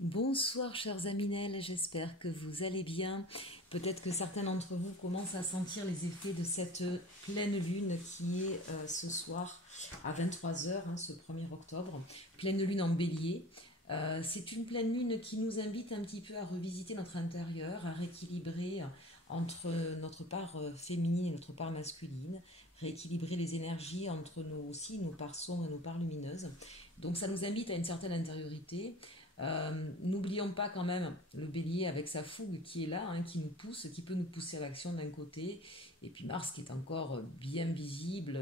Bonsoir chers Aminel, j'espère que vous allez bien. Peut-être que certains d'entre vous commencent à sentir les effets de cette pleine lune qui est ce soir à 23 heures, ce 1er octobre. Pleine lune en bélier. C'est une pleine lune qui nous invite un petit peu à revisiter notre intérieur, à rééquilibrer entre notre part féminine et notre part masculine, rééquilibrer les énergies entre nos parts sombres et nos parts lumineuses. Donc ça nous invite à une certaine intériorité. N'oublions pas quand même le bélier avec sa fougue qui est là, qui nous pousse, qui peut nous pousser à l'action d'un côté, et puis Mars qui est encore bien visible,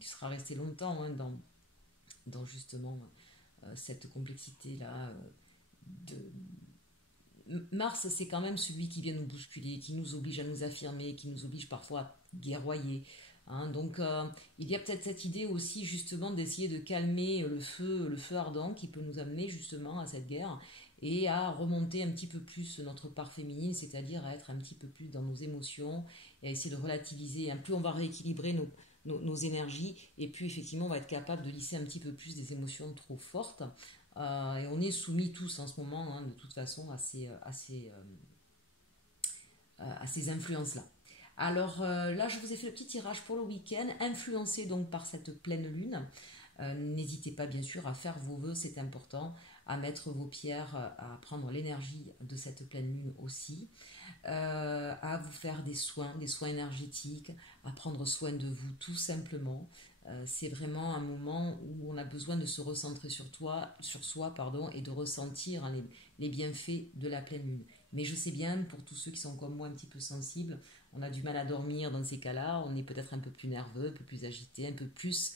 qui sera resté longtemps dans justement cette complexité-là. Mars, c'est quand même celui qui vient nous bousculer, qui nous oblige à nous affirmer, qui nous oblige parfois à guerroyer. Donc il y a peut-être cette idée aussi justement d'essayer de calmer le feu ardent qui peut nous amener justement à cette guerre et à remonter un petit peu plus notre part féminine, c'est-à-dire à être un petit peu plus dans nos émotions et à essayer de relativiser. Plus on va rééquilibrer nos énergies et puis effectivement on va être capable de lisser un petit peu plus des émotions trop fortes. Et on est soumis tous en ce moment de toute façon à ces influences-là. Alors là, je vous ai fait le petit tirage pour le week-end, influencé donc par cette pleine lune. N'hésitez pas bien sûr à faire vos vœux, c'est important, à mettre vos pierres, à prendre l'énergie de cette pleine lune aussi, à vous faire des soins énergétiques, à prendre soin de vous tout simplement. C'est vraiment un moment où on a besoin de se recentrer sur soi, et de ressentir les bienfaits de la pleine lune. Mais je sais bien, pour tous ceux qui sont comme moi un petit peu sensibles, on a du mal à dormir dans ces cas-là, on est peut-être un peu plus nerveux, un peu plus agité, un peu plus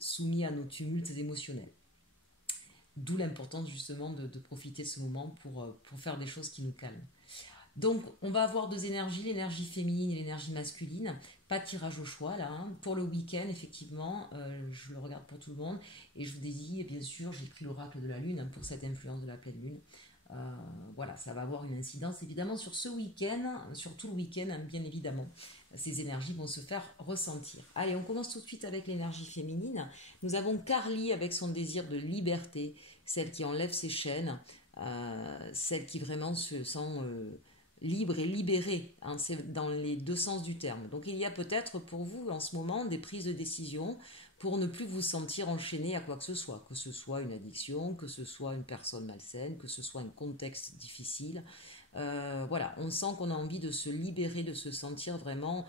soumis à nos tumultes émotionnels. D'où l'importance justement de profiter de ce moment pour faire des choses qui nous calment. Donc, on va avoir deux énergies, l'énergie féminine et l'énergie masculine. Pas de tirage au choix là. Pour le week-end, effectivement, je le regarde pour tout le monde. Et je vous dis, bien sûr, j'ai pris l'oracle de la lune pour cette influence de la pleine lune. Voilà, ça va avoir une incidence évidemment sur ce week-end, sur tout le week-end, bien évidemment. Ces énergies vont se faire ressentir. Allez, on commence tout de suite avec l'énergie féminine. Nous avons Carly avec son désir de liberté, celle qui enlève ses chaînes, celle qui vraiment se sent libre et libérée, c'est dans les deux sens du terme. Donc il y a peut-être pour vous en ce moment des prises de décision pour ne plus vous sentir enchaîné à quoi que ce soit une addiction, que ce soit une personne malsaine, que ce soit un contexte difficile. Voilà, on sent qu'on a envie de se libérer, de se sentir vraiment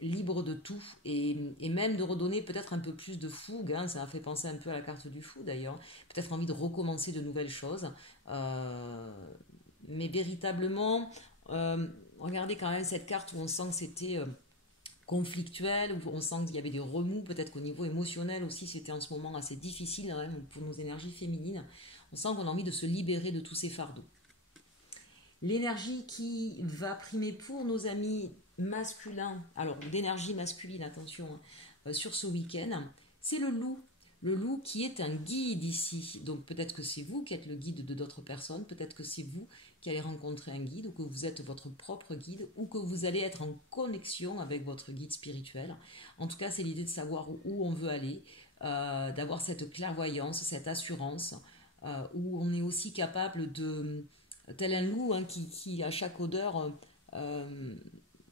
libre de tout et même de redonner peut-être un peu plus de fougue. Ça a fait penser un peu à la carte du fou d'ailleurs. Peut-être envie de recommencer de nouvelles choses. Mais véritablement, regardez quand même cette carte où on sent que c'était conflictuel, où on sent qu'il y avait des remous, peut-être qu'au niveau émotionnel aussi, c'était en ce moment assez difficile pour nos énergies féminines. On sent qu'on a envie de se libérer de tous ces fardeaux. L'énergie qui va primer pour nos amis masculins, alors d'énergie masculine, attention, sur ce week-end, c'est le loup. Le loup qui est un guide ici. Donc peut-être que c'est vous qui êtes le guide de d'autres personnes, peut-être que c'est vous qui allez rencontrer un guide, ou que vous êtes votre propre guide, ou que vous allez être en connexion avec votre guide spirituel. En tout cas, c'est l'idée de savoir où on veut aller, d'avoir cette clairvoyance, cette assurance, où on est aussi capable de, tel un loup qui à chaque odeur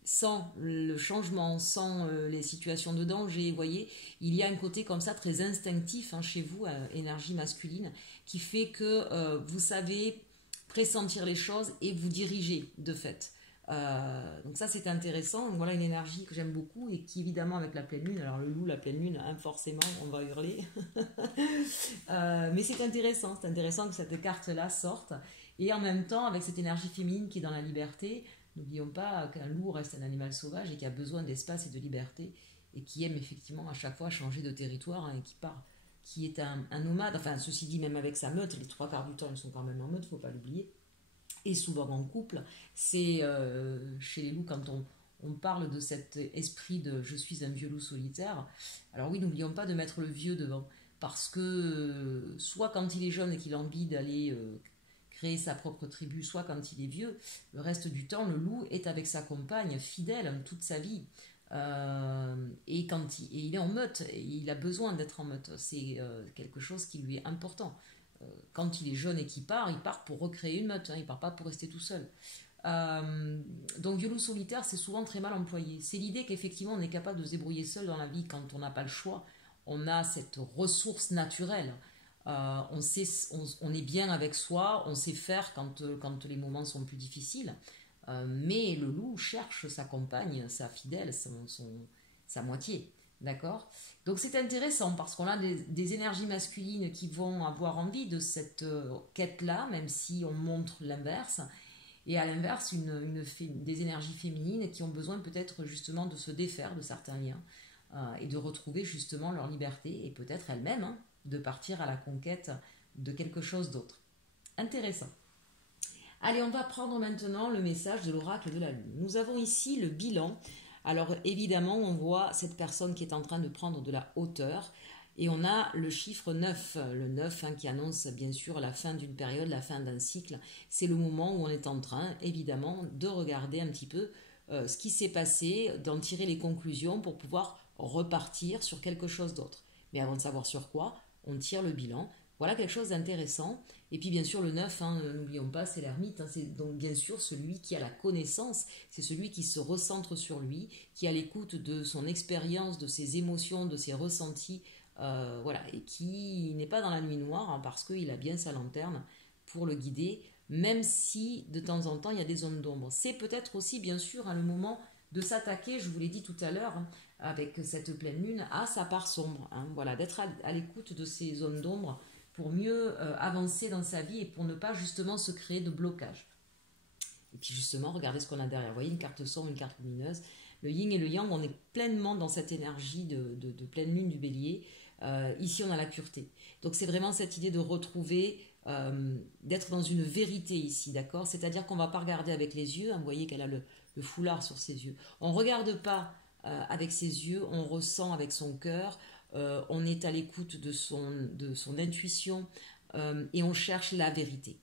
sent le changement, sent les situations de danger. Vous voyez, il y a un côté comme ça très instinctif chez vous, énergie masculine, qui fait que vous savez pressentir les choses et vous diriger de fait. Donc ça c'est intéressant. Donc, voilà une énergie que j'aime beaucoup et qui évidemment avec la pleine lune, alors le loup, la pleine lune, forcément on va hurler. Mais c'est intéressant que cette carte-là sorte. Et en même temps, avec cette énergie féminine qui est dans la liberté, n'oublions pas qu'un loup reste un animal sauvage et qui a besoin d'espace et de liberté et qui aime effectivement à chaque fois changer de territoire et qui est un nomade. Enfin, ceci dit, même avec sa meute, les trois quarts du temps, ils sont quand même en meute, il ne faut pas l'oublier. Et souvent en couple, c'est chez les loups quand on parle de cet esprit de je suis un vieux loup solitaire. Alors oui, n'oublions pas de mettre le vieux devant. Parce que soit quand il est jeune et qu'il a envie d'aller créer sa propre tribu, soit quand il est vieux, le reste du temps, le loup est avec sa compagne, fidèle toute sa vie. Et quand il est en meute, il a besoin d'être en meute. C'est quelque chose qui lui est important. quand il est jeune et qu'il part, il part pour recréer une meute, hein, il part pas pour rester tout seul. Donc violon solitaire, c'est souvent très mal employé. C'est l'idée qu'effectivement on est capable de se débrouiller seul dans la vie quand on n'a pas le choix. On a cette ressource naturelle. On est bien avec soi, on sait faire quand les moments sont plus difficiles. Mais le loup cherche sa compagne, sa fidèle, sa moitié. D'accord. Donc c'est intéressant parce qu'on a des énergies masculines qui vont avoir envie de cette quête-là, même si on montre l'inverse. Et à l'inverse, des énergies féminines qui ont besoin peut-être justement de se défaire de certains liens et de retrouver justement leur liberté et peut-être elles-mêmes hein, de partir à la conquête de quelque chose d'autre. Intéressant. Allez, on va prendre maintenant le message de l'oracle de la Lune. Nous avons ici le bilan. Alors évidemment, on voit cette personne qui est en train de prendre de la hauteur et on a le chiffre 9, le 9 hein, qui annonce bien sûr la fin d'une période, la fin d'un cycle. C'est le moment où on est en train évidemment de regarder un petit peu ce qui s'est passé, d'en tirer les conclusions pour pouvoir repartir sur quelque chose d'autre. Mais avant de savoir sur quoi, on tire le bilan. Voilà quelque chose d'intéressant. Et puis bien sûr le 9, hein, n'oublions pas, c'est l'ermite. Hein, c'est donc bien sûr celui qui a la connaissance, c'est celui qui se recentre sur lui, qui a l'écoute de son expérience, de ses émotions, de ses ressentis, voilà, et qui n'est pas dans la nuit noire hein, parce qu'il a bien sa lanterne pour le guider, même si de temps en temps il y a des zones d'ombre. C'est peut-être aussi bien sûr hein, le moment de s'attaquer, je vous l'ai dit tout à l'heure, hein, avec cette pleine lune, à sa part sombre. Hein, voilà, d'être à l'écoute de ces zones d'ombre pour mieux avancer dans sa vie et pour ne pas justement se créer de blocage. Et puis justement, regardez ce qu'on a derrière. Vous voyez, une carte sombre, une carte lumineuse. Le yin et le yang, on est pleinement dans cette énergie de pleine lune du bélier. Ici, on a la pureté. Donc c'est vraiment cette idée de retrouver, d'être dans une vérité ici, d'accord. C'est-à-dire qu'on ne va pas regarder avec les yeux. Hein, vous voyez qu'elle a le foulard sur ses yeux. On ne regarde pas avec ses yeux, on ressent avec son cœur. On est à l'écoute de son intuition et on cherche la vérité.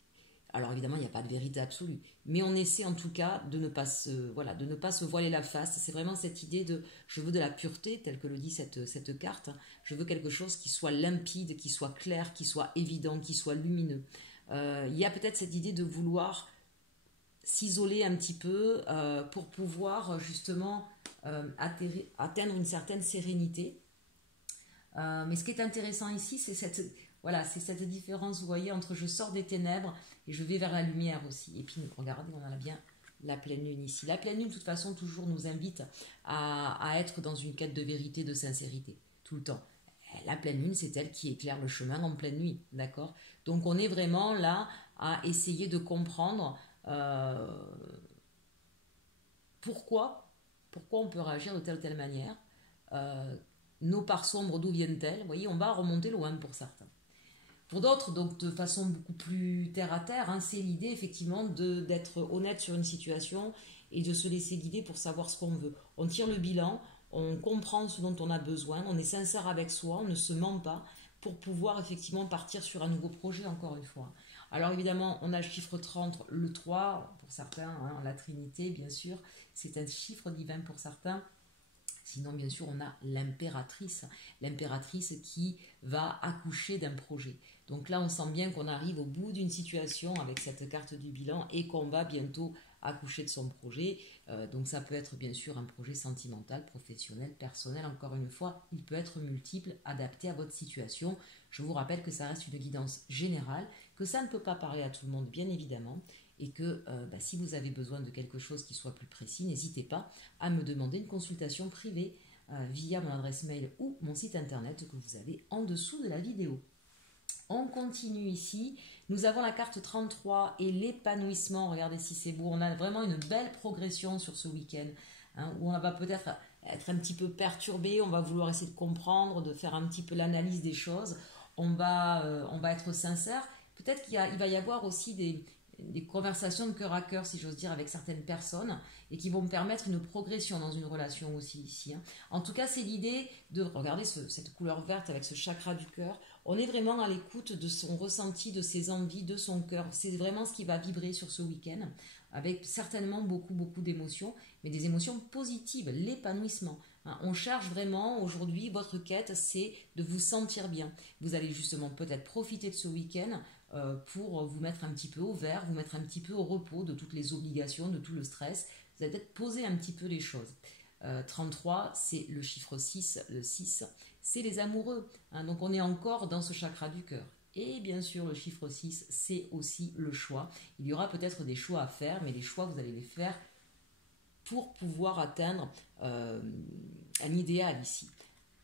Alors évidemment, il n'y a pas de vérité absolue, mais on essaie en tout cas de ne pas se voiler la face. C'est vraiment cette idée de je veux de la pureté, telle que le dit cette carte. Je veux quelque chose qui soit limpide, qui soit clair, qui soit évident, qui soit lumineux. Il y a peut-être cette idée de vouloir s'isoler un petit peu pour pouvoir justement atteindre une certaine sérénité. Mais ce qui est intéressant ici, c'est cette différence, vous voyez, entre je sors des ténèbres et je vais vers la lumière aussi. Et puis, regardez, on a bien la pleine lune ici. La pleine lune, de toute façon, toujours nous invite à être dans une quête de vérité, de sincérité, tout le temps. La pleine lune, c'est elle qui éclaire le chemin en pleine nuit, d'accord? Donc, on est vraiment là à essayer de comprendre pourquoi on peut réagir de telle ou telle manière. Nos parts sombres, d'où viennent-elles? Vous voyez, on va remonter loin pour certains. Pour d'autres, donc de façon beaucoup plus terre à terre, hein, c'est l'idée effectivement d'être honnête sur une situation et de se laisser guider pour savoir ce qu'on veut. On tire le bilan, on comprend ce dont on a besoin, on est sincère avec soi, on ne se ment pas pour pouvoir effectivement partir sur un nouveau projet encore une fois. Alors évidemment, on a le chiffre 30, le 3 pour certains, hein, la Trinité bien sûr, c'est un chiffre divin pour certains. Sinon, bien sûr, on a l'impératrice qui va accoucher d'un projet. Donc là, on sent bien qu'on arrive au bout d'une situation avec cette carte du bilan et qu'on va bientôt accoucher de son projet. Donc ça peut être bien sûr un projet sentimental, professionnel, personnel. Encore une fois, il peut être multiple, adapté à votre situation. Je vous rappelle que ça reste une guidance générale, que ça ne peut pas parler à tout le monde, bien évidemment. Et que si vous avez besoin de quelque chose qui soit plus précis, n'hésitez pas à me demander une consultation privée via mon adresse mail ou mon site internet que vous avez en dessous de la vidéo. On continue ici. Nous avons la carte 33 et l'épanouissement. Regardez si c'est beau. On a vraiment une belle progression sur ce week-end hein, où on va peut-être être un petit peu perturbé. On va vouloir essayer de comprendre, de faire un petit peu l'analyse des choses. On va être sincère. Peut-être qu'il va y avoir aussi des conversations de cœur à cœur, si j'ose dire, avec certaines personnes et qui vont me permettre une progression dans une relation aussi ici. Hein. En tout cas, c'est l'idée de regarder cette couleur verte avec ce chakra du cœur. On est vraiment à l'écoute de son ressenti, de ses envies, de son cœur. C'est vraiment ce qui va vibrer sur ce week-end, avec certainement beaucoup d'émotions, mais des émotions positives, l'épanouissement. Hein. On cherche vraiment, aujourd'hui, votre quête, c'est de vous sentir bien. Vous allez justement peut-être profiter de ce week-end pour vous mettre un petit peu au vert, vous mettre un petit peu au repos de toutes les obligations, de tout le stress. Vous allez peut-être poser un petit peu les choses. 33, c'est le chiffre 6. Le 6, c'est les amoureux. Hein. Donc on est encore dans ce chakra du cœur. Et bien sûr, le chiffre 6, c'est aussi le choix. Il y aura peut-être des choix à faire, mais les choix, vous allez les faire pour pouvoir atteindre un idéal ici.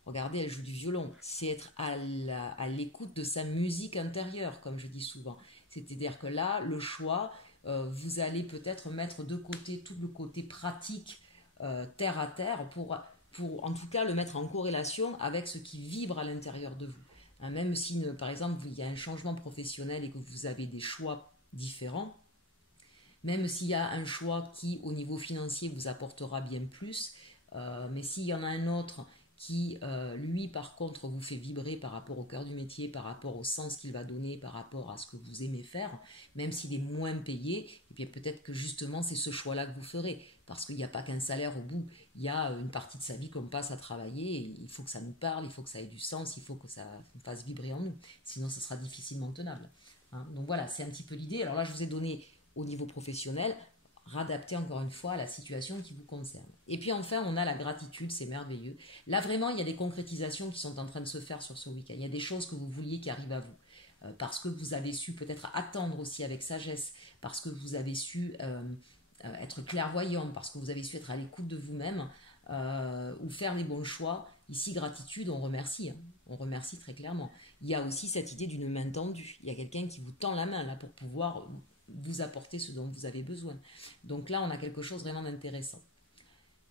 Regardez, elle joue du violon. C'est être à l'écoute de sa musique intérieure, comme je dis souvent. C'est-à-dire que là, le choix, vous allez peut-être mettre de côté tout le côté pratique, terre à terre, pour en tout cas le mettre en corrélation avec ce qui vibre à l'intérieur de vous. Hein, même si, par exemple, il y a un changement professionnel et que vous avez des choix différents, même s'il y a un choix qui, au niveau financier, vous apportera bien plus, mais s'il y en a un autre qui, lui, par contre, vous fait vibrer par rapport au cœur du métier, par rapport au sens qu'il va donner, par rapport à ce que vous aimez faire, même s'il est moins payé, et bien peut-être que justement, c'est ce choix-là que vous ferez. Parce qu'il n'y a pas qu'un salaire au bout, il y a une partie de sa vie qu'on passe à travailler, et il faut que ça nous parle, il faut que ça ait du sens, il faut que ça nous fasse vibrer en nous, sinon ça sera difficilement tenable. Hein. Donc voilà, c'est un petit peu l'idée. Alors là, je vous ai donné au niveau professionnel, radapté encore une fois à la situation qui vous concerne. Et puis enfin, on a la gratitude, c'est merveilleux. Là, vraiment, il y a des concrétisations qui sont en train de se faire sur ce week-end. Il y a des choses que vous vouliez qui arrivent à vous. Parce que vous avez su peut-être attendre aussi avec sagesse, parce que vous avez su être clairvoyant, parce que vous avez su être à l'écoute de vous-même, ou faire les bons choix. Ici, gratitude, on remercie. Hein. On remercie très clairement. Il y a aussi cette idée d'une main tendue. Il y a quelqu'un qui vous tend la main là pour pouvoir vous apporter ce dont vous avez besoin. Donc là, on a quelque chose vraiment d'intéressant.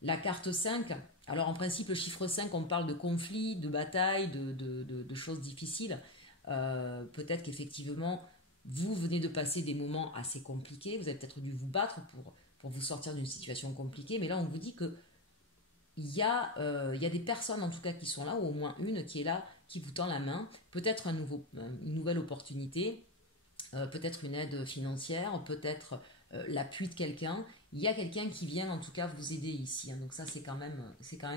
La carte 5, alors en principe, le chiffre 5, on parle de conflits, de batailles, de choses difficiles. Peut-être qu'effectivement, vous venez de passer des moments assez compliqués, vous avez peut-être dû vous battre pour vous sortir d'une situation compliquée, mais là, on vous dit que il y a des personnes, en tout cas, qui sont là, ou au moins une qui est là, qui vous tend la main, peut-être une nouvelle opportunité, peut-être une aide financière, peut-être l'appui de quelqu'un. Il y a quelqu'un qui vient en tout cas vous aider ici. Hein. Donc ça, c'est quand même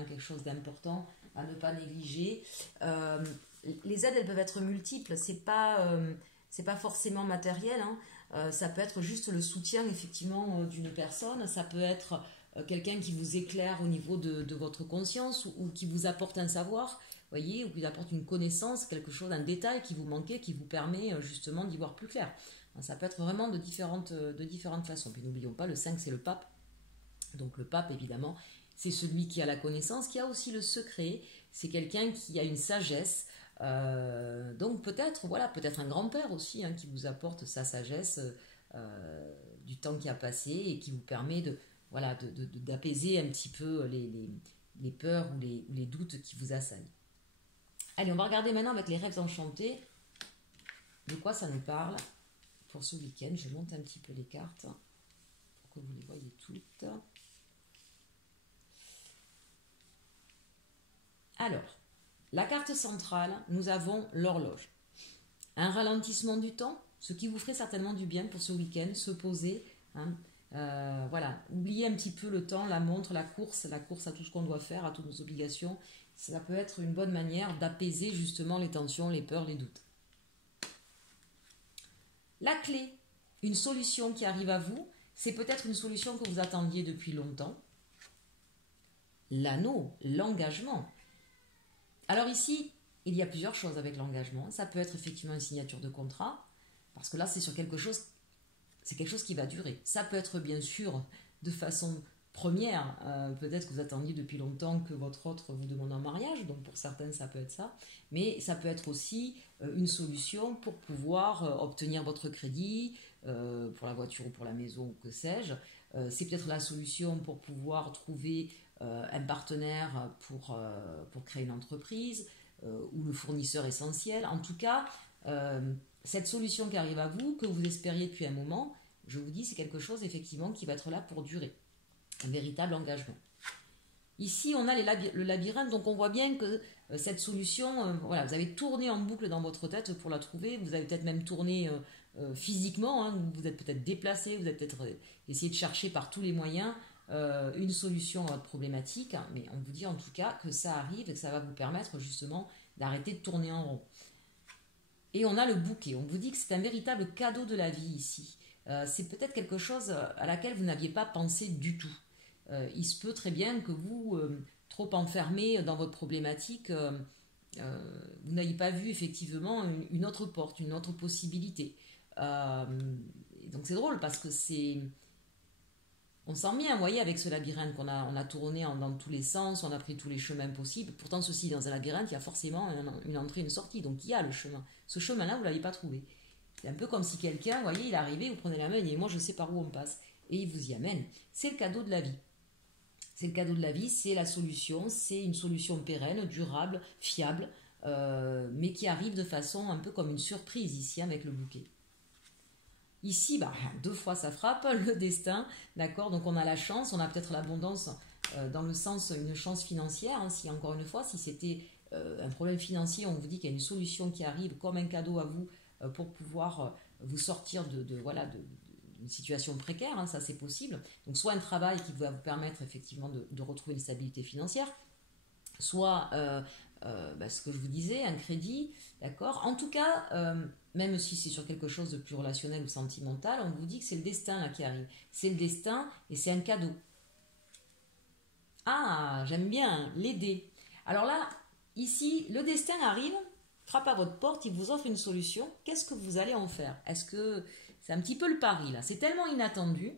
quelque chose d'important à ne pas négliger. Les aides, elles peuvent être multiples. C'est pas forcément matériel. Hein. Ça peut être juste le soutien effectivement d'une personne. Ça peut être quelqu'un qui vous éclaire au niveau de votre conscience ou qui vous apporte un savoir. Voyez, ou qui apporte une connaissance, quelque chose, un détail qui vous manquait, qui vous permet justement d'y voir plus clair. Ça peut être vraiment de différentes façons. Puis n'oublions pas, le 5, c'est le pape. Donc le pape, évidemment, c'est celui qui a la connaissance, qui a aussi le secret. C'est quelqu'un qui a une sagesse. Donc peut-être un grand-père aussi, hein, qui vous apporte sa sagesse du temps qui a passé et qui vous permet d'apaiser un petit peu les peurs ou les doutes qui vous assaillent. Allez, on va regarder maintenant avec les rêves enchantés de quoi ça nous parle pour ce week-end. Je monte un petit peu les cartes pour que vous les voyez toutes. Alors, la carte centrale, nous avons l'horloge. Un ralentissement du temps, ce qui vous ferait certainement du bien pour ce week-end, se poser. Hein, oubliez un petit peu le temps, la montre, la course à tout ce qu'on doit faire, à toutes nos obligations. Ça peut être une bonne manière d'apaiser justement les tensions, les peurs, les doutes. La clé, une solution qui arrive à vous, c'est peut-être une solution que vous attendiez depuis longtemps. L'anneau, l'engagement. Alors ici, il y a plusieurs choses avec l'engagement. Ça peut être effectivement une signature de contrat, parce que là, c'est quelque chose qui va durer. Ça peut être bien sûr de façon première, peut-être que vous attendiez depuis longtemps que votre autre vous demande en mariage, donc pour certaines ça peut être ça, mais ça peut être aussi une solution pour pouvoir obtenir votre crédit pour la voiture ou pour la maison ou que sais-je. C'est peut-être la solution pour pouvoir trouver un partenaire pour créer une entreprise ou le fournisseur essentiel. En tout cas, cette solution qui arrive à vous, que vous espériez depuis un moment, je vous dis, c'est quelque chose effectivement qui va être là pour durer. Un véritable engagement. Ici, on a le labyrinthe, donc on voit bien que cette solution, vous avez tourné en boucle dans votre tête pour la trouver, vous avez peut-être même tourné physiquement, hein, vous êtes peut-être déplacé, vous avez peut-être essayé de chercher par tous les moyens une solution à votre problématique, mais on vous dit en tout cas que ça arrive et que ça va vous permettre justement d'arrêter de tourner en rond. Et on a le bouquet. On vous dit que c'est un véritable cadeau de la vie ici. C'est peut-être quelque chose à laquelle vous n'aviez pas pensé du tout. Il se peut très bien que vous, trop enfermé dans votre problématique, vous n'ayez pas vu effectivement une autre porte, une autre possibilité. Donc c'est drôle parce que c'est... On sent bien, vous voyez, avec ce labyrinthe on a tourné dans tous les sens, on a pris tous les chemins possibles. Pourtant, ceci, dans un labyrinthe, il y a forcément une entrée, une sortie. Donc, il y a le chemin. Ce chemin-là, vous ne l'avez pas trouvé. C'est un peu comme si quelqu'un, vous voyez, il est arrivé, vous prenez la main et moi, je sais par où on passe. Et il vous y amène. C'est le cadeau de la vie. C'est le cadeau de la vie, c'est la solution, c'est une solution pérenne, durable, fiable, mais qui arrive de façon un peu comme une surprise ici avec le bouquet. Ici, deux fois ça frappe, le destin, d'accord. Donc on a la chance, on a peut-être l'abondance dans le sens, une chance financière. Hein, si encore une fois, si c'était un problème financier, on vous dit qu'il y a une solution qui arrive comme un cadeau à vous pour pouvoir vous sortir d'une situation précaire, hein, ça c'est possible. Donc soit un travail qui va vous permettre effectivement de retrouver une stabilité financière, soit ce que je vous disais, un crédit, d'accord. En tout cas, même si c'est sur quelque chose de plus relationnel ou sentimental, on vous dit que c'est le destin là qui arrive. C'est le destin et c'est un cadeau. Ah, j'aime bien, l'aider. Alors là, ici, le destin arrive, frappe à votre porte, il vous offre une solution. Qu'est-ce que vous allez en faire? Est-ce que c'est un petit peu le pari là? C'est tellement inattendu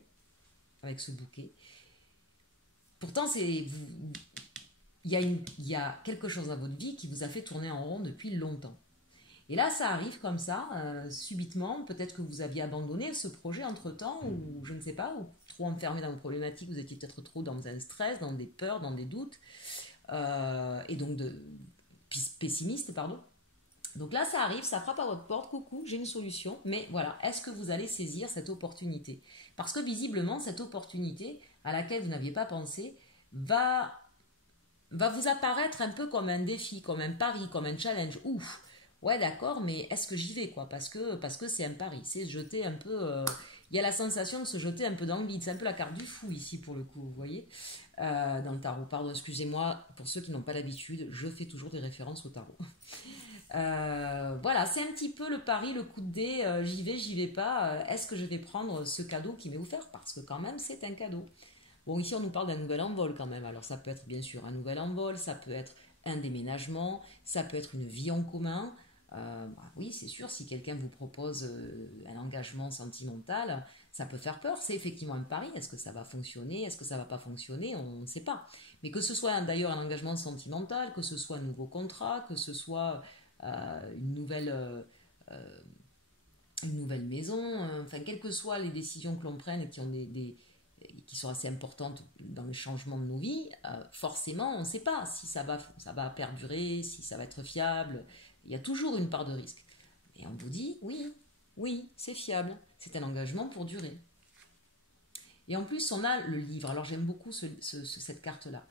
avec ce bouquet. Pourtant, il y a quelque chose dans votre vie qui vous a fait tourner en rond depuis longtemps. Et là, ça arrive comme ça, subitement. Peut-être que vous aviez abandonné ce projet entre-temps, ou je ne sais pas, ou trop enfermé dans vos problématiques, vous étiez peut-être trop dans un stress, dans des peurs, dans des doutes, et donc pessimiste, pardon. Donc là, ça arrive, ça frappe à votre porte, coucou, j'ai une solution, mais voilà, est-ce que vous allez saisir cette opportunité? Parce que visiblement, cette opportunité à laquelle vous n'aviez pas pensé va vous apparaître un peu comme un défi, comme un pari, comme un challenge. Ouf, ouais d'accord, mais est-ce que j'y vais quoi? Parce que c'est un pari, c'est se jeter un peu... Il y a la sensation de se jeter un peu dans le vide, c'est un peu la carte du fou ici pour le coup, vous voyez, dans le tarot. Pardon, excusez-moi, pour ceux qui n'ont pas l'habitude, je fais toujours des références au tarot. Voilà, c'est un petit peu le pari, le coup de dé, j'y vais pas, est-ce que je vais prendre ce cadeau qui m'est offert? Parce que quand même c'est un cadeau. Bon, ici, on nous parle d'un nouvel envol quand même. Alors, ça peut être bien sûr un nouvel envol, ça peut être un déménagement, ça peut être une vie en commun. Oui, c'est sûr, si quelqu'un vous propose un engagement sentimental, ça peut faire peur. C'est effectivement un pari. Est-ce que ça va fonctionner? Est-ce que ça ne va pas fonctionner? On ne sait pas. Mais que ce soit d'ailleurs un engagement sentimental, que ce soit un nouveau contrat, que ce soit une nouvelle maison, enfin, quelles que soient les décisions que l'on prenne qui ont qui sont assez importantes dans le changement de nos vies, forcément, on ne sait pas si ça va perdurer, si ça va être fiable. Il y a toujours une part de risque. Et on vous dit, oui, c'est fiable. C'est un engagement pour durer. Et en plus, on a le livre. Alors, j'aime beaucoup cette carte-là.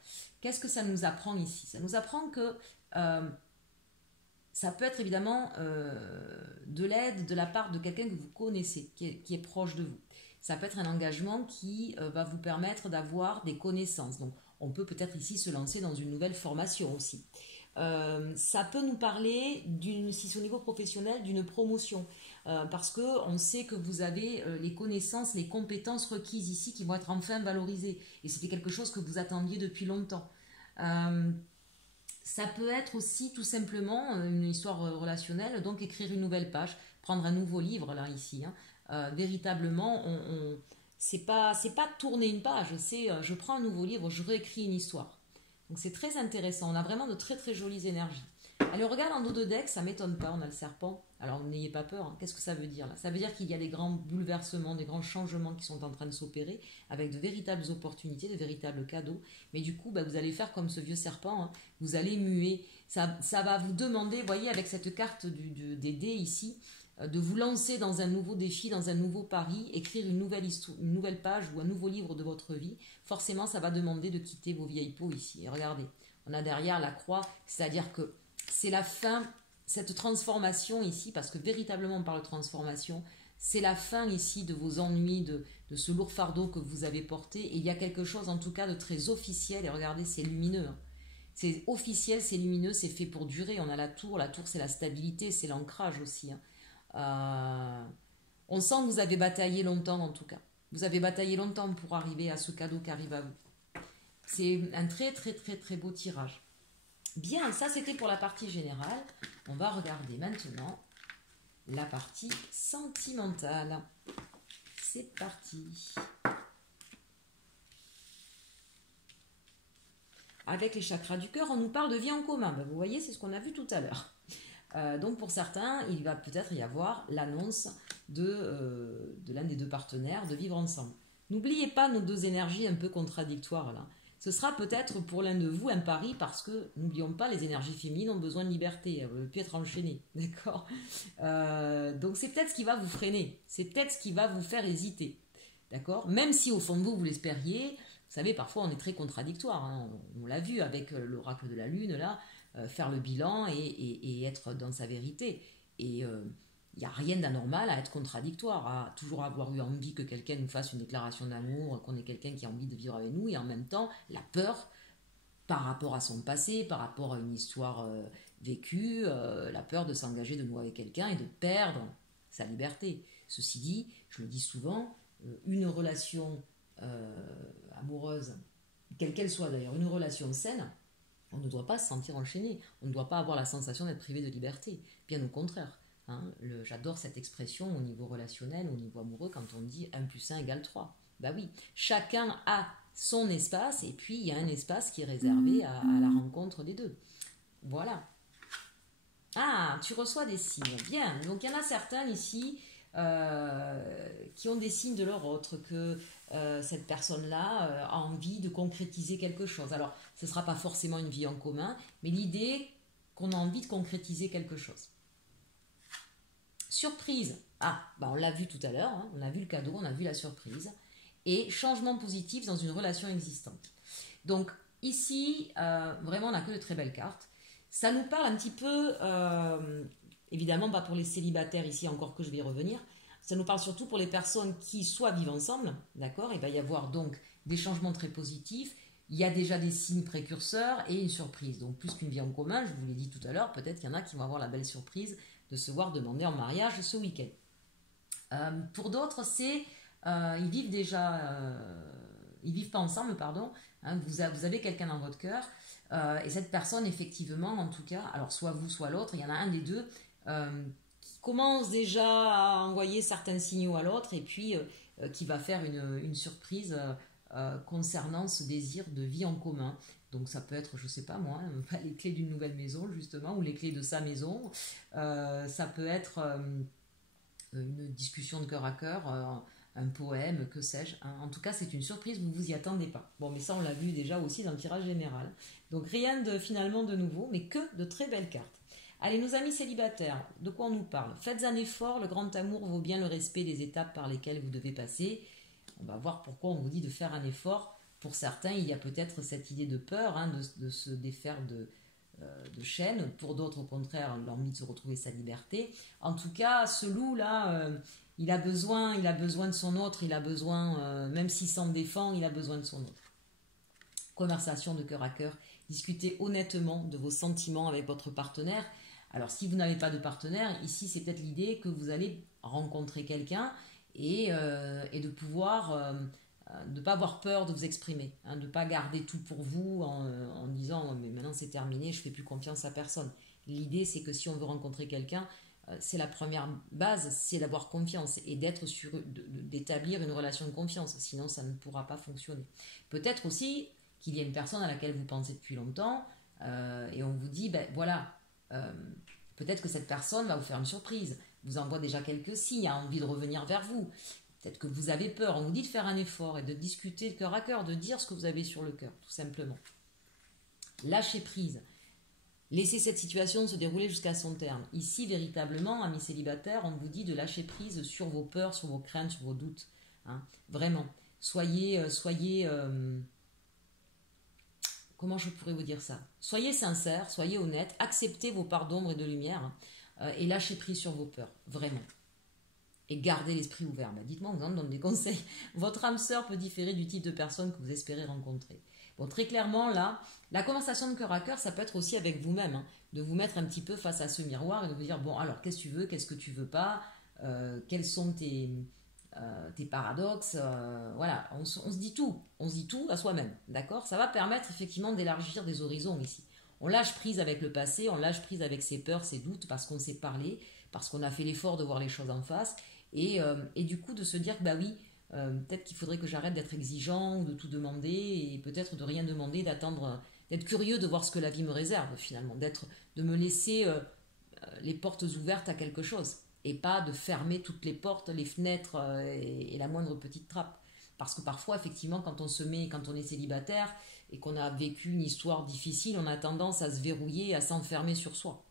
Qu'est-ce que ça nous apprend ici? Ça nous apprend que ça peut être évidemment de l'aide de la part de quelqu'un que vous connaissez, qui est proche de vous. Ça peut être un engagement qui va vous permettre d'avoir des connaissances. Donc, on peut peut-être ici se lancer dans une nouvelle formation aussi. Ça peut nous parler, si c'est au niveau professionnel, d'une promotion. Parce qu'on sait que vous avez les connaissances, les compétences requises ici qui vont être enfin valorisées. Et c'était quelque chose que vous attendiez depuis longtemps. Ça peut être aussi tout simplement une histoire relationnelle, donc écrire une nouvelle page, prendre un nouveau livre là ici. Véritablement, c'est pas tourner une page, c'est je prends un nouveau livre, je réécris une histoire. Donc c'est très intéressant, on a vraiment de très très jolies énergies. Allez, on regarde en dos de deck, ça m'étonne pas, on a le serpent. Alors n'ayez pas peur, hein. Qu'est-ce que ça veut dire là? Ça veut dire qu'il y a des grands bouleversements, des grands changements qui sont en train de s'opérer, avec de véritables opportunités, de véritables cadeaux. Mais du coup, vous allez faire comme ce vieux serpent, hein. Vous allez muer. Ça va vous demander, vous voyez, avec cette carte des dés ici, de vous lancer dans un nouveau défi, dans un nouveau pari, écrire une nouvelle page ou un nouveau livre de votre vie. Forcément, ça va demander de quitter vos vieilles peaux ici. Et regardez, on a derrière la croix, c'est-à-dire que c'est la fin, cette transformation ici, parce que véritablement on parle de transformation, C'est la fin ici de vos ennuis, de ce lourd fardeau que vous avez porté. Et il y a quelque chose en tout cas de très officiel. Et regardez, c'est lumineux. Hein. C'est officiel, c'est lumineux, c'est fait pour durer. On a la tour c'est la stabilité, c'est l'ancrage aussi. Hein. On sent que vous avez bataillé longtemps en tout cas. Vous avez bataillé longtemps pour arriver à ce cadeau qui arrive à vous. C'est un très très très très beau tirage. Bien, ça c'était pour la partie générale. On va regarder maintenant la partie sentimentale. C'est parti. Avec les chakras du cœur, on nous parle de vie en commun. Ben, vous voyez, c'est ce qu'on a vu tout à l'heure. Donc pour certains, il va peut-être y avoir l'annonce de l'un des deux partenaires de vivre ensemble. N'oubliez pas nos deux énergies un peu contradictoires là. Ce sera peut-être pour l'un de vous un pari parce que, n'oublions pas, les énergies féminines ont besoin de liberté, elles ne veulent plus être enchaînées, d'accord. Donc c'est peut-être ce qui va vous freiner, c'est peut-être ce qui va vous faire hésiter, d'accord. Même si au fond de vous, vous l'espériez, vous savez, parfois on est très contradictoire, hein. On l'a vu avec l'oracle de la Lune, là, faire le bilan et être dans sa vérité. Et il n'y a rien d'anormal à être contradictoire, à toujours avoir eu envie que quelqu'un nous fasse une déclaration d'amour, qu'on ait quelqu'un qui a envie de vivre avec nous, et en même temps, la peur par rapport à son passé, par rapport à une histoire vécue, la peur de s'engager de nouveau avec quelqu'un et de perdre sa liberté. Ceci dit, je le dis souvent, une relation amoureuse, quelle qu'elle soit d'ailleurs, une relation saine, on ne doit pas se sentir enchaîné, on ne doit pas avoir la sensation d'être privé de liberté, bien au contraire. Hein, j'adore cette expression au niveau relationnel, au niveau amoureux, quand on dit 1 plus 1 égale 3. Bah oui, chacun a son espace et puis il y a un espace qui est réservé à la rencontre des deux. Voilà. Ah, tu reçois des signes. Bien, donc il y en a certains ici qui ont des signes de leur autre, que cette personne-là a envie de concrétiser quelque chose. Alors, ce ne sera pas forcément une vie en commun, mais l'idée qu'on a envie de concrétiser quelque chose. Surprise. Ah, bah on l'a vu tout à l'heure, hein, on a vu le cadeau, on a vu la surprise. Et changement positif dans une relation existante. Donc ici, vraiment, on n'a que de très belles cartes. Ça nous parle un petit peu, évidemment pas pour les célibataires ici, encore que je vais y revenir. Ça nous parle surtout pour les personnes qui soit vivent ensemble, d'accord. Il va y avoir donc des changements très positifs. Il y a déjà des signes précurseurs et une surprise. Donc plus qu'une vie en commun, je vous l'ai dit tout à l'heure, peut-être qu'il y en a qui vont avoir la belle surprise de se voir demander en mariage ce week-end. Pour d'autres, c'est ils vivent déjà, ils vivent pas ensemble, pardon. Hein, vous avez quelqu'un dans votre cœur et cette personne, effectivement, en tout cas, alors soit vous, soit l'autre, il y en a un des deux qui commence déjà à envoyer certains signaux à l'autre et puis qui va faire une surprise concernant ce désir de vie en commun. Donc ça peut être, je sais pas moi, les clés d'une nouvelle maison justement, ou les clés de sa maison. Ça peut être une discussion de cœur à cœur, un poème, que sais-je. Hein. En tout cas, c'est une surprise, vous vous y attendez pas. Bon, mais ça on l'a vu déjà aussi dans le tirage général. Donc rien de finalement de nouveau, mais que de très belles cartes. Allez, nos amis célibataires, de quoi on nous parle? Faites un effort, le grand amour vaut bien le respect des étapes par lesquelles vous devez passer. On va voir pourquoi on vous dit de faire un effort. Pour certains, il y a peut-être cette idée de peur, hein, de se défaire de chaînes. Pour d'autres, au contraire, l'envie de se retrouver sa liberté. En tout cas, ce loup-là, il a besoin de son autre, il a besoin, même s'il s'en défend, il a besoin de son autre. Conversation de cœur à cœur. Discutez honnêtement de vos sentiments avec votre partenaire. Alors, si vous n'avez pas de partenaire, ici, c'est peut-être l'idée que vous allez rencontrer quelqu'un et de pouvoir... de ne pas avoir peur de vous exprimer, hein, de ne pas garder tout pour vous en disant mais maintenant c'est terminé, je ne fais plus confiance à personne. L'idée c'est que si on veut rencontrer quelqu'un, c'est la première base, c'est d'avoir confiance et d'établir une relation de confiance, sinon ça ne pourra pas fonctionner. Peut-être aussi qu'il y a une personne à laquelle vous pensez depuis longtemps et on vous dit ben voilà, peut-être que cette personne va vous faire une surprise, vous envoie déjà quelques signes, a envie de revenir vers vous. Peut-être que vous avez peur, on vous dit de faire un effort et de discuter de cœur à cœur, de dire ce que vous avez sur le cœur, tout simplement. Lâchez prise. Laissez cette situation se dérouler jusqu'à son terme. Ici, véritablement, amis célibataires, on vous dit de lâcher prise sur vos peurs, sur vos craintes, sur vos doutes. Hein. Vraiment. Soyez comment je pourrais vous dire ça? Soyez sincères, soyez honnêtes, acceptez vos parts d'ombre et de lumière et lâchez prise sur vos peurs. Vraiment. et gardez l'esprit ouvert. Ben, dites-moi, on vous en donne des conseils. Votre âme sœur peut différer du type de personne que vous espérez rencontrer. Bon, très clairement, là, la conversation de cœur à cœur, ça peut être aussi avec vous-même, hein, de vous mettre un petit peu face à ce miroir et de vous dire, bon, alors, qu'est-ce que tu veux, qu'est-ce que tu veux pas, quels sont tes paradoxes, voilà, on se dit tout, on se dit tout à soi-même, d'accord. Ça va permettre effectivement d'élargir des horizons ici. On lâche prise avec le passé, on lâche prise avec ses peurs, ses doutes, parce qu'on s'est parlé, parce qu'on a fait l'effort de voir les choses en face, et du coup de se dire que bah oui, peut-être qu'il faudrait que j'arrête d'être exigeant, ou de tout demander, et peut-être de rien demander, d'attendre, d'être curieux de voir ce que la vie me réserve finalement, de me laisser les portes ouvertes à quelque chose, et pas de fermer toutes les portes, les fenêtres et la moindre petite trappe. Parce que parfois, effectivement, quand on est célibataire et qu'on a vécu une histoire difficile, on a tendance à se verrouiller, à s'enfermer sur soi.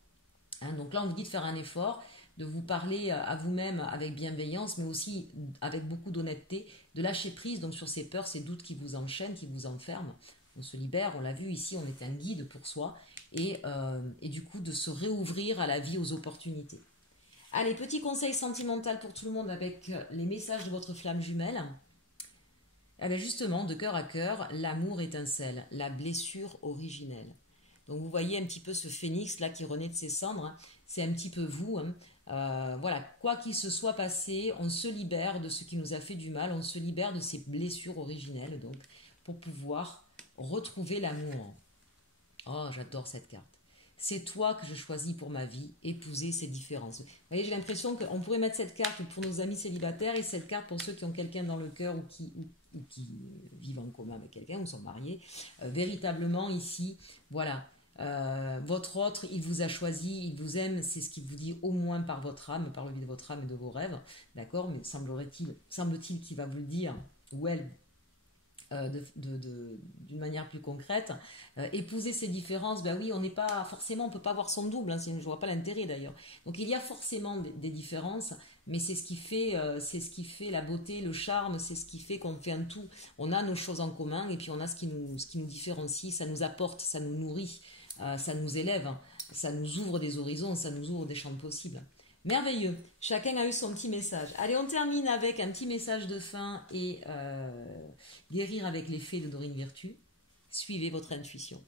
Hein, donc là, on vous dit de faire un effort, de vous parler à vous-même avec bienveillance, mais aussi avec beaucoup d'honnêteté, de lâcher prise donc sur ces peurs, ces doutes qui vous enchaînent, qui vous enferment. On se libère, on l'a vu ici, on est un guide pour soi, et du coup de se réouvrir à la vie, aux opportunités. Allez, petit conseil sentimental pour tout le monde avec les messages de votre flamme jumelle. Eh bien justement, de cœur à cœur, l'amour étincelle, la blessure originelle. Donc vous voyez un petit peu ce phénix là qui renaît de ses cendres, hein. C'est un petit peu vous. Hein. Voilà, quoi qu'il se soit passé, on se libère de ce qui nous a fait du mal, on se libère de ces blessures originelles donc pour pouvoir retrouver l'amour. Oh, j'adore cette carte. C'est toi que je choisis pour ma vie, épouser ces différences. Vous voyez, j'ai l'impression qu'on pourrait mettre cette carte pour nos amis célibataires et cette carte pour ceux qui ont quelqu'un dans le cœur ou qui vivent en commun avec quelqu'un ou sont mariés. Véritablement, ici, voilà, votre autre, il vous a choisi, il vous aime, c'est ce qu'il vous dit au moins par votre âme, par le biais de votre âme et de vos rêves, d'accord. Mais semble-t-il qu'il va vous le dire, ou elle, d'une manière plus concrète. Épouser ces différences, ben oui, on n'est pas forcément, on peut pas voir son double, hein, sinon je vois pas l'intérêt d'ailleurs. Donc il y a forcément des différences, mais c'est ce qui fait la beauté, le charme, c'est ce qui fait qu'on fait un tout. On a nos choses en commun et puis on a ce qui nous différencie, ça nous apporte, ça nous nourrit, ça nous élève, hein, ça nous ouvre des horizons, ça nous ouvre des champs possibles. Merveilleux, chacun a eu son petit message. Allez, on termine avec un petit message de fin et guérir avec les fées de Dorine Virtue. Suivez votre intuition.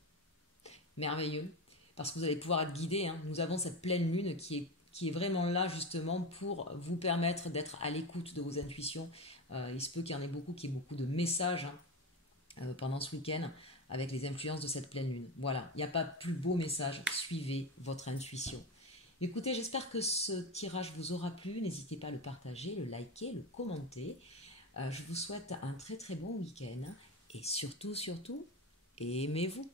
Merveilleux, parce que vous allez pouvoir être guidé. Hein. Nous avons cette pleine lune qui est vraiment là justement pour vous permettre d'être à l'écoute de vos intuitions. Il se peut qu'il y en ait beaucoup, qu'il y ait beaucoup de messages pendant ce week-end avec les influences de cette pleine lune. Voilà, il n'y a pas plus beau message. Suivez votre intuition. Écoutez, j'espère que ce tirage vous aura plu. N'hésitez pas à le partager, le liker, le commenter. Je vous souhaite un très très bon week-end. Et surtout, surtout, aimez-vous.